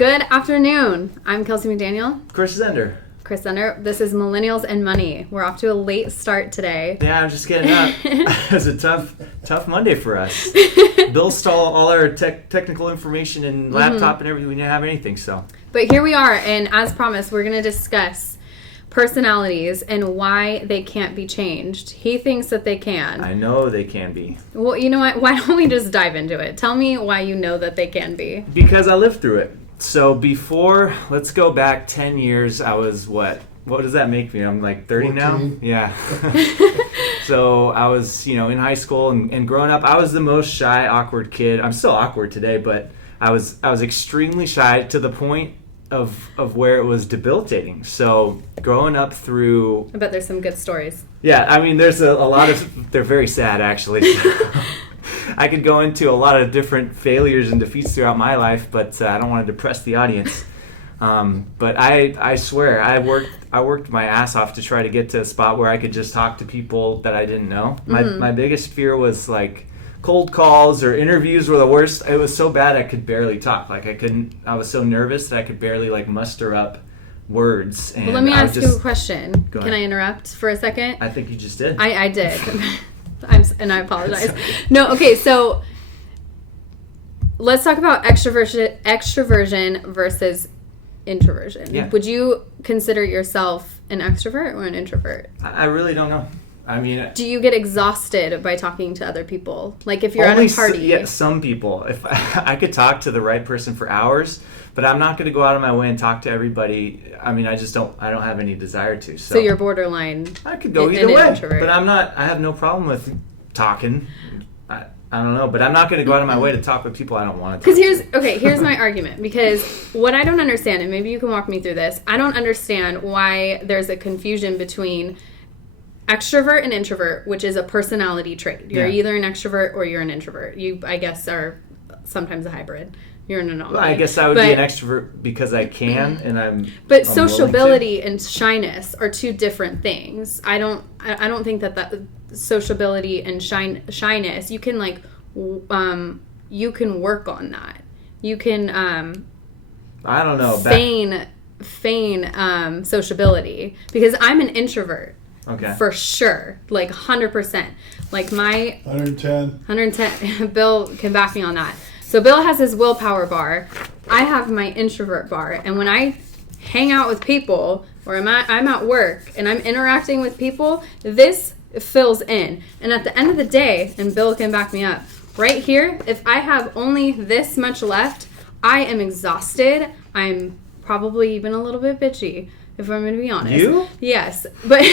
Good afternoon. I'm Kelsey McDaniel. Chris Zender. This is Millennials and Money. We're off to a late start today. Yeah, I'm just getting up. It's a tough Monday for us. Bill stole all our technical information and laptop and everything. We didn't have anything, so. But here we are, and as promised, we're going to discuss personalities and why they can't be changed. He thinks that they can. I know they can be. Well, you know what? Why don't we just dive into it? Tell me why you know that they can be. Because I lived through it. So before, let's go back 10 years, I was what does that make me? I'm like 30 14. now? Yeah. So I was, in high school and growing up, I was the most shy, awkward kid. I'm still awkward today, but I was extremely shy to the point of where it was debilitating. So growing up through... I bet there's some good stories. Yeah, I mean, there's a lot of... They're very sad, actually. I could go into a lot of different failures and defeats throughout my life, but I don't want to depress the audience. But I swear, I worked my ass off to try to get to a spot where I could just talk to people that I didn't know. My biggest fear was like cold calls or interviews were the worst. It was so bad I could barely talk. I was so nervous that I could barely muster up words. And well, let me ask you a question. Can I interrupt for a second? I think you just did. I did. And I apologize. No, okay, so let's talk about extroversion versus introversion. Yeah. Would you consider yourself an extrovert or an introvert? I really don't know. I mean, do you get exhausted by talking to other people? Like if you're at a party? Yeah, some people. If I could talk to the right person for hours, but I'm not going to go out of my way and talk to everybody. I mean, I don't have any desire to. So you're borderline. I could go either way, but I'm not. I have no problem with talking. I don't know, but I'm not going to go out of my way to talk with people I don't want to talk to. Here's my argument. Because what I don't understand, and maybe you can walk me through this, I don't understand why there's a confusion between extrovert and introvert, which is a personality trait. You're either an extrovert or you're an introvert. You, I guess, are sometimes a hybrid. You're an anomaly. Well, I guess I would be an extrovert because I can, and I'm. But sociability and shyness are two different things. I don't think that sociability and shyness, you can you can work on that. You can I don't know, feign sociability, because I'm an introvert. Okay. For sure. 100%. My 110 Bill can back me on that. So Bill has his willpower bar. I have my introvert bar. And when I hang out with people, or I'm at work and I'm interacting with people, this fills in. And at the end of the day, and Bill can back me up, right here, if I have only this much left, I am exhausted. I'm probably even a little bit bitchy, if I'm going to be honest. You? Yes. But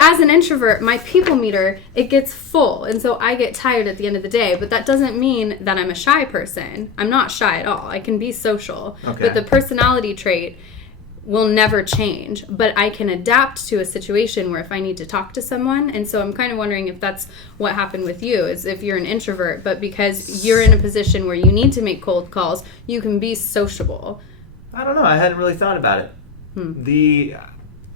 as an introvert, my people meter, it gets full. And so I get tired at the end of the day. But that doesn't mean that I'm a shy person. I'm not shy at all. I can be social. Okay. But the personality trait will never change. But I can adapt to a situation where if I need to talk to someone. And so I'm kind of wondering if that's what happened with you, is if you're an introvert, but because you're in a position where you need to make cold calls, you can be sociable. I don't know. I hadn't really thought about it.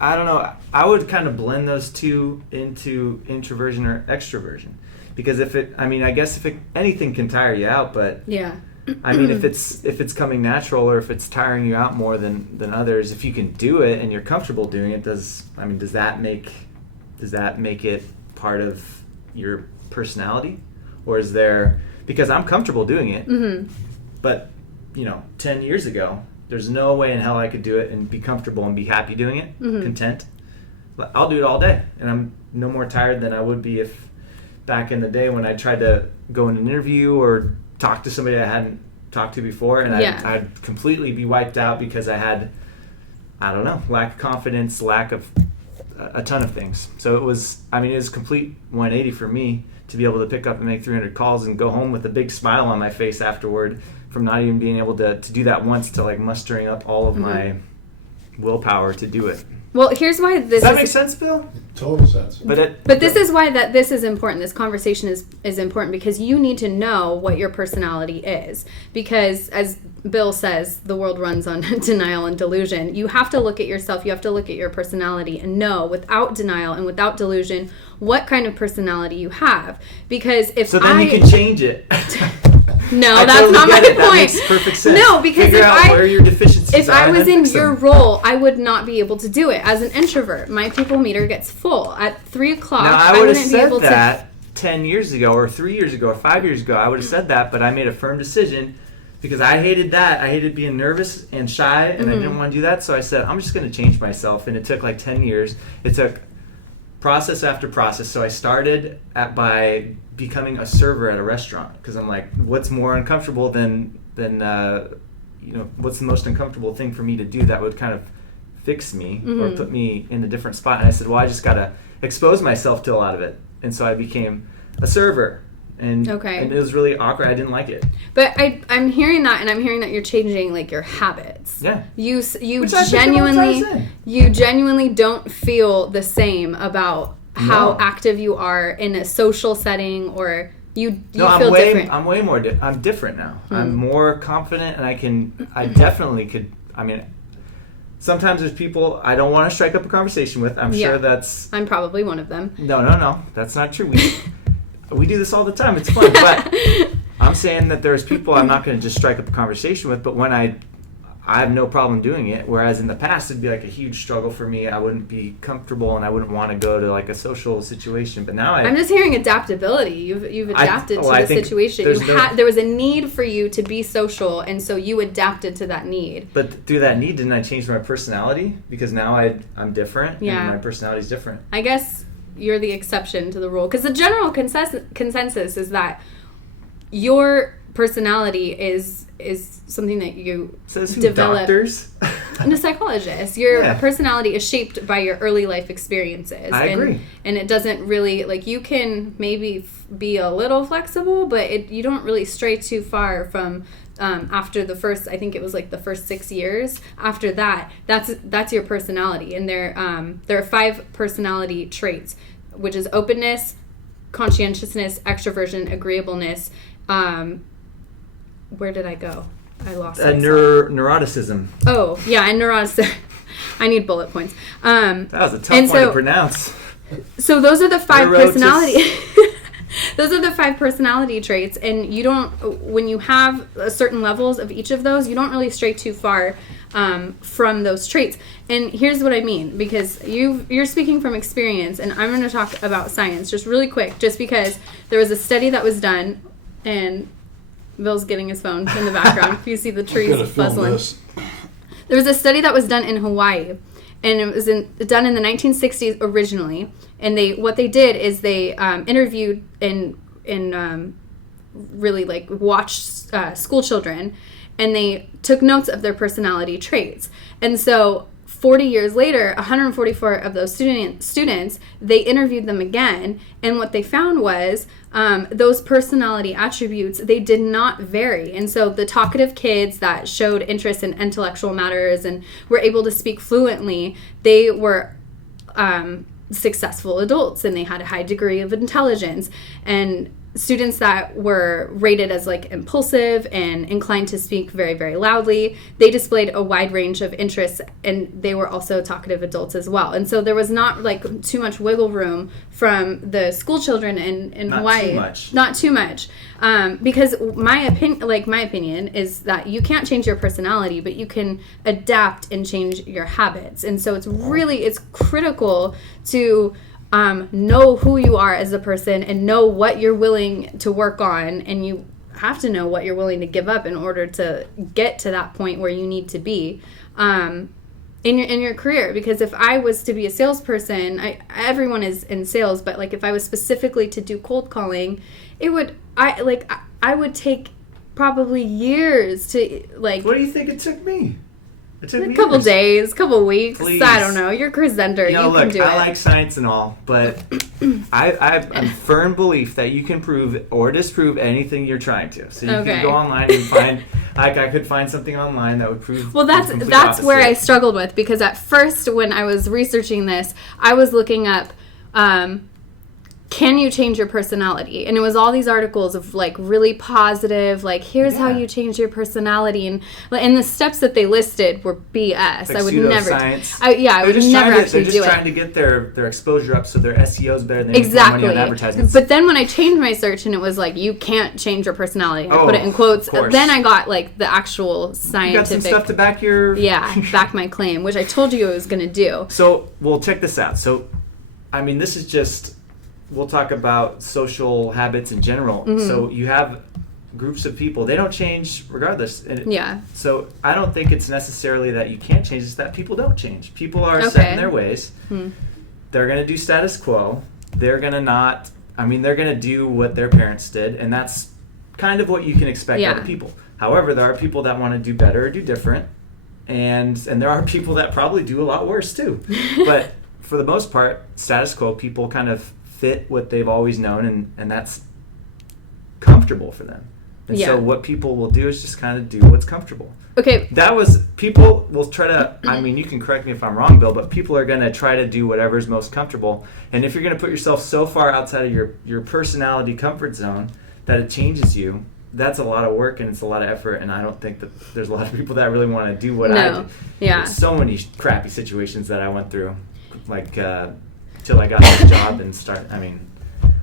I don't know. I would kind of blend those two into introversion or extroversion, because I guess anything can tire you out, but yeah. I mean, if it's coming natural, or if it's tiring you out more than others, if you can do it and you're comfortable doing it, does that make it part of your personality, or is there, because I'm comfortable doing it, but 10 years ago, there's no way in hell I could do it and be comfortable and be happy doing it, content. I'll do it all day, and I'm no more tired than I would be if back in the day when I tried to go in an interview or talk to somebody I hadn't talked to before, and I'd completely be wiped out because I had, I don't know, lack of confidence, lack of a ton of things. So it was complete 180 for me to be able to pick up and make 300 calls and go home with a big smile on my face afterward, from not even being able to do that once, to mustering up all of my willpower to do it. Well, here's why this. Does that make sense, Bill? Total sense. But this is why this is important. This conversation is important, because you need to know what your personality is. Because as Bill says, the world runs on denial and delusion. You have to look at yourself. You have to look at your personality and know, without denial and without delusion, what kind of personality you have. Because if you can change it. No, that's not my point. That makes perfect sense. No, because figure out where your deficiencies if are I was in fix your them. role, I would not be able to do it. As an introvert, my people meter gets full at 3:00. Now, I would have wouldn't be able said that 10 years ago or 3 years ago or 5 years ago. I would have said that, but I made a firm decision because I hated that. I hated being nervous and shy, and I didn't want to do that. So I said, I'm just going to change myself. And it took like 10 years. It took process after process. So I started by becoming a server at a restaurant because I'm like, what's more uncomfortable than what's the most uncomfortable thing for me to do that would kind of fix me or put me in a different spot? And I said, well, I just got to expose myself to a lot of it. And so I became a server. And it was really awkward. I didn't like it. But I'm hearing that, and I'm hearing that you're changing like your habits. Yeah. You genuinely don't feel the same about how active you are in a social setting, or you feel different. I'm way more. I'm different now. I'm more confident, and I definitely could. I mean, sometimes there's people I don't want to strike up a conversation with. I'm sure that's. I'm probably one of them. No. That's not true. We do this all the time. It's fun. But I'm saying that there's people I'm not going to just strike up a conversation with, but when I have no problem doing it, whereas in the past it'd be like a huge struggle for me. I wouldn't be comfortable and I wouldn't want to go to like a social situation. But now I'm just hearing adaptability. You've adapted to the situation. There was a need for you to be social, and so you adapted to that need. But through that need, didn't I change my personality? Because now I'm different and my personality is different. I guess you're the exception to the rule, because the general consensus is that your personality is something that you develop. Doctors? I'm a psychologist. Your personality is shaped by your early life experiences. I agree. And it doesn't really, like, you can maybe be a little flexible, but you don't really stray too far from after the first, I think it was like the first 6 years. After that, that's your personality. And there are 5 personality traits, which is openness, conscientiousness, extroversion, agreeableness. Where did I go? I lost it. Neuroticism. Oh, yeah, and neuroticism. I need bullet points. That was a tough one to pronounce. So those are the 5 personality. Those are the 5 personality traits, and you don't. When you have certain levels of each of those, you don't really stray too far from those traits. And here's what I mean, because you're speaking from experience, and I'm going to talk about science just really quick, just because there was a study that was done, and Bill's getting his phone in the background. If you see the trees bustling. There was a study that was done in Hawaii, and it was done in the 1960s originally. And what they did is they interviewed and really like watched school children, and they took notes of their personality traits. And so 40 years later, 144 of those students, they interviewed them again, and what they found was those personality attributes, they did not vary. And so the talkative kids that showed interest in intellectual matters and were able to speak fluently, they were successful adults, and they had a high degree of intelligence. And students that were rated as like impulsive and inclined to speak very, very loudly, they displayed a wide range of interests, and they were also talkative adults as well. And so there was not like too much wiggle room from the school children in Hawaii. Not too much. Because my opinion is that you can't change your personality, but you can adapt and change your habits. And so it's critical to know who you are as a person and know what you're willing to work on, and you have to know what you're willing to give up in order to get to that point where you need to be in your career. Because if I was to be a salesperson, everyone is in sales, but like if I was specifically to do cold calling, I would take probably years to like. What do you think it took me? It took a couple days, couple weeks. Please. I don't know. You're a presenter. You can do it. I like science and all, but I'm firm belief that you can prove or disprove anything you're trying to. So you can go online and find. I could find something online that would prove. Well, that's where I struggled with, because at first when I was researching this, I was looking up can you change your personality? And it was all these articles of like really positive, like here's how you change your personality, and the steps that they listed were BS. Like I would never. Science. I would never actually do it. They're just trying to get their exposure up so their SEO is better than exactly money on advertisements. But then when I changed my search and it was like you can't change your personality, I put it in quotes. Then I got like the actual scientific. You got some stuff to back your back my claim, which I told you I was going to do. So well, check this out. So, I mean, this is just. We'll talk about social habits in general. Mm-hmm. So you have groups of people. They don't change regardless. So I don't think it's necessarily that you can't change. It's that people don't change. People are set in their ways. Mm-hmm. They're going to do status quo. They're going to not... I mean, they're going to do what their parents did. And that's kind of what you can expect out of people. However, there are people that want to do better or do different. And there are people that probably do a lot worse too. But for the most part, status quo, people kind of fit what they've always known, and that's comfortable for them. And so what people will do is just kind of do what's comfortable. Okay. People will try to, I mean, you can correct me if I'm wrong, Bill, but people are going to try to do whatever's most comfortable. And if you're going to put yourself so far outside of your personality comfort zone that it changes you, that's a lot of work and it's a lot of effort, and I don't think that there's a lot of people that really want to do what I did. Yeah. There's so many crappy situations that I went through, like, till I got this job and I mean,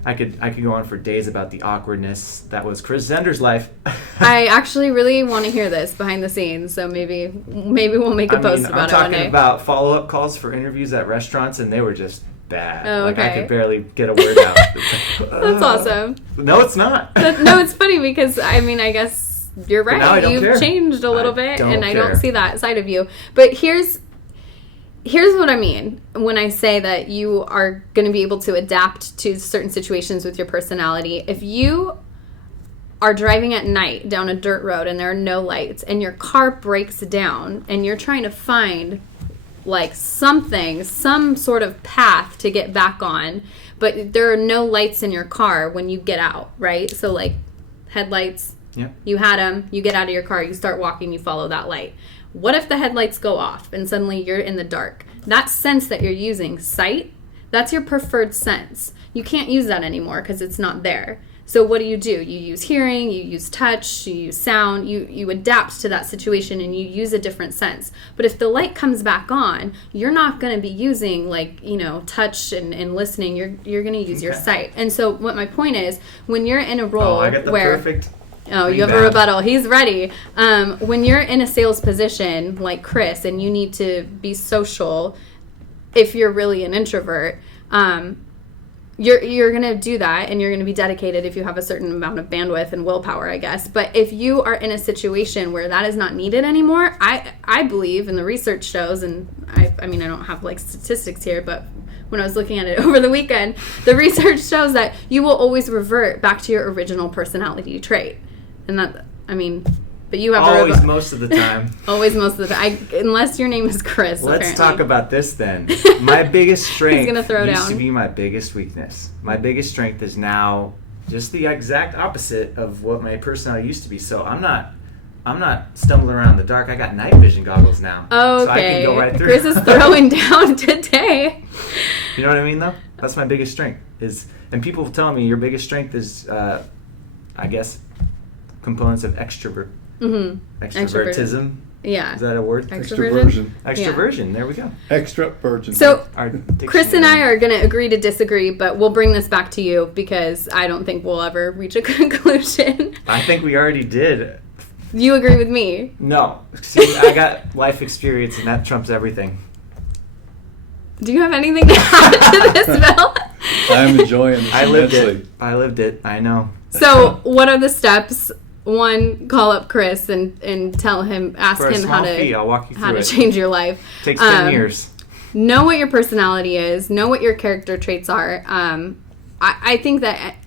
I could go on for days about the awkwardness that was Chris Zender's life. I actually really want to hear this behind the scenes, so maybe we'll make a post about it one day. I'm talking about follow-up calls for interviews at restaurants, and they were just bad. Oh, okay. Like, I could barely get a word out. That's awesome. No, it's not. No, it's funny because, I mean, I guess you're right. Now I don't care. You've changed a little bit, and I don't see that side of you. But here's what I mean when I say that you are going to be able to adapt to certain situations with your personality. If you are driving at night down a dirt road and there are no lights and your car breaks down and you're trying to find like some sort of path to get back on, but there are no lights in your car when you get out, right? So like headlights, you had them, you get out of your car, you start walking, you follow that light. What if the headlights go off and suddenly you're in the dark? That sense that you're using, sight, that's your preferred sense. You can't use that anymore because it's not there. So what do? You use hearing, you use touch, you use sound, you adapt to that situation and you use a different sense. But if the light comes back on, you're not going to be using like, touch and listening. You're going to use your sight. And so what my point is, when you're in a role I got the perfect... Oh, you have a rebuttal. He's ready. When you're in a sales position like Chris and you need to be social, if you're really an introvert, you're going to do that and you're going to be dedicated if you have a certain amount of bandwidth and willpower, I guess. But if you are in a situation where that is not needed anymore, I believe, and the research shows, and I mean, I don't have like statistics here, but when I was looking at it over the weekend, the research shows that you will always revert back to your original personality trait. And that, I mean, but you have always most of the time. Always most of the time, unless your name is Chris. Let's talk about this then. My biggest strength used to be my biggest weakness. My biggest strength is now just the exact opposite of what my personality used to be. So I'm not stumbling around in the dark. I got night vision goggles now. Oh, okay. So I can go right through. Chris is throwing down today. You know what I mean, though? That's my biggest strength. And people tell me your biggest strength is, I guess, components of extrovertism. Yeah. Is that a word? Extroversion. Extroversion. There we go. Extroversion. So Chris and I are going to agree to disagree, but we'll bring this back to you because I don't think we'll ever reach a conclusion. I think we already did. You agree with me? No. See, I got life experience and that trumps everything. Do you have anything to add to this, Bill? I'm enjoying this immensely. I lived it. I know. So what are the steps? One, call up Chris and tell him, ask him how to change your life. Takes 10 years. Know what your personality is. Know what your character traits are. I think that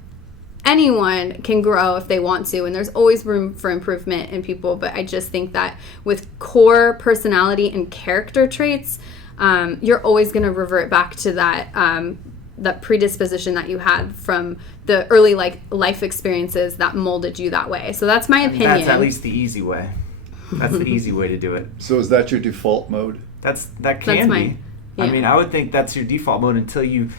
anyone can grow if they want to, and there's always room for improvement in people. But I just think that with core personality and character traits, you're always going to revert back to that predisposition that you had from the early life experiences that molded you that way. So that's my opinion. That's at least the easy way. That's the easy way to do it. So is that your default mode? That can be. Yeah. I mean, I would think that's your default mode until you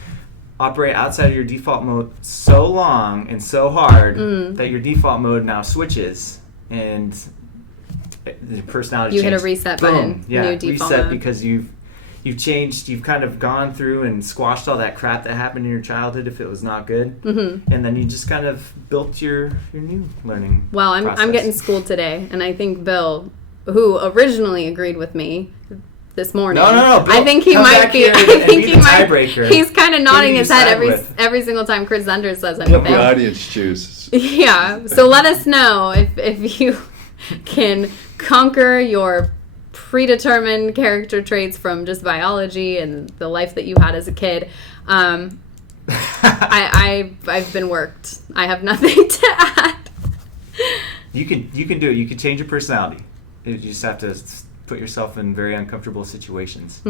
operate outside of your default mode so long and so hard that your default mode now switches and the personality you change. hit a reset Boom. button. Yeah, new default reset mode. because you've changed. You've kind of gone through and squashed all that crap that happened in your childhood if it was not good, and then you just kind of built your new learning. Well, I'm getting schooled today, and I think Bill, who originally agreed with me this morning. No. Bill, I think he come might back be. here I and think be he the might. tiebreaker. He's kind of nodding his head Who do you side every single time Chris Zender says Let anything. the audience choose. Yeah. So let us know if you can conquer your predetermined character traits from just biology and the life that you had as a kid. I've been worked. I have nothing to add. You can do it. You can change your personality. You just have to put yourself in very uncomfortable situations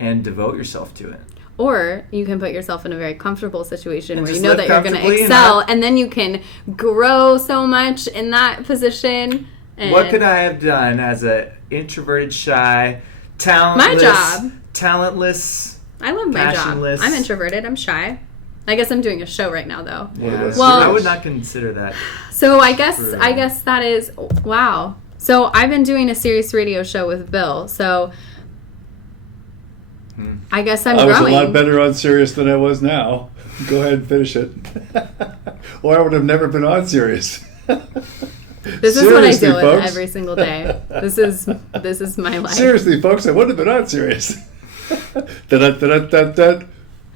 and devote yourself to it. Or you can put yourself in a very comfortable situation And where you just know live that you're going to comfortably excel, and then you can grow so much in that position. And What could I have done as a introverted, shy, talentless? My job. Talentless. I love my job. passionless. I'm introverted. I'm shy. I guess I'm doing a show right now, though. Yeah. Well- I would not consider that. So I guess True. that is wow. So I've been doing a serious radio show with Bill. So I guess I'm I was growing. a lot better on Sirius than I was now. Go ahead and finish it. Or I would have never been on Sirius. This is what I Seriously, deal with folks. every single day. This is my life. Seriously, folks, I wouldn't have been on Sirius. Da-da-da-da-da-da.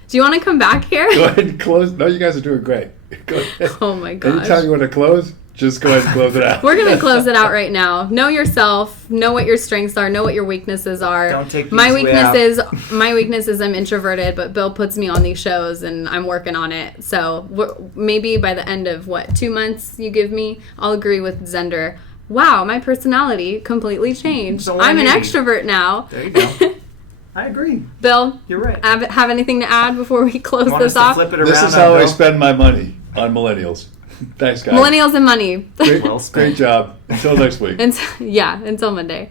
Do you want to come back here? Go ahead and close. No, you guys are doing great. Go ahead. Oh my gosh. Anytime you want to close, just go ahead and close it out. We're going to close it out right now. Know yourself. Know what your strengths are. Know what your weaknesses are. Don't take my these way out. weaknesses, I'm introverted, but Bill puts me on these shows and I'm working on it. So maybe by the end of 2 months you give me, I'll agree with Zender. Wow, my personality completely changed. So I'm an hey. extrovert now. There you go. I agree. Bill, You're right. have anything to add before we close Want us this to off? flip it around This is on how I Bill? spend my money on millennials. Thanks, guys. Millennials and money. Great, Well spent. great job. Until next week. Until Monday.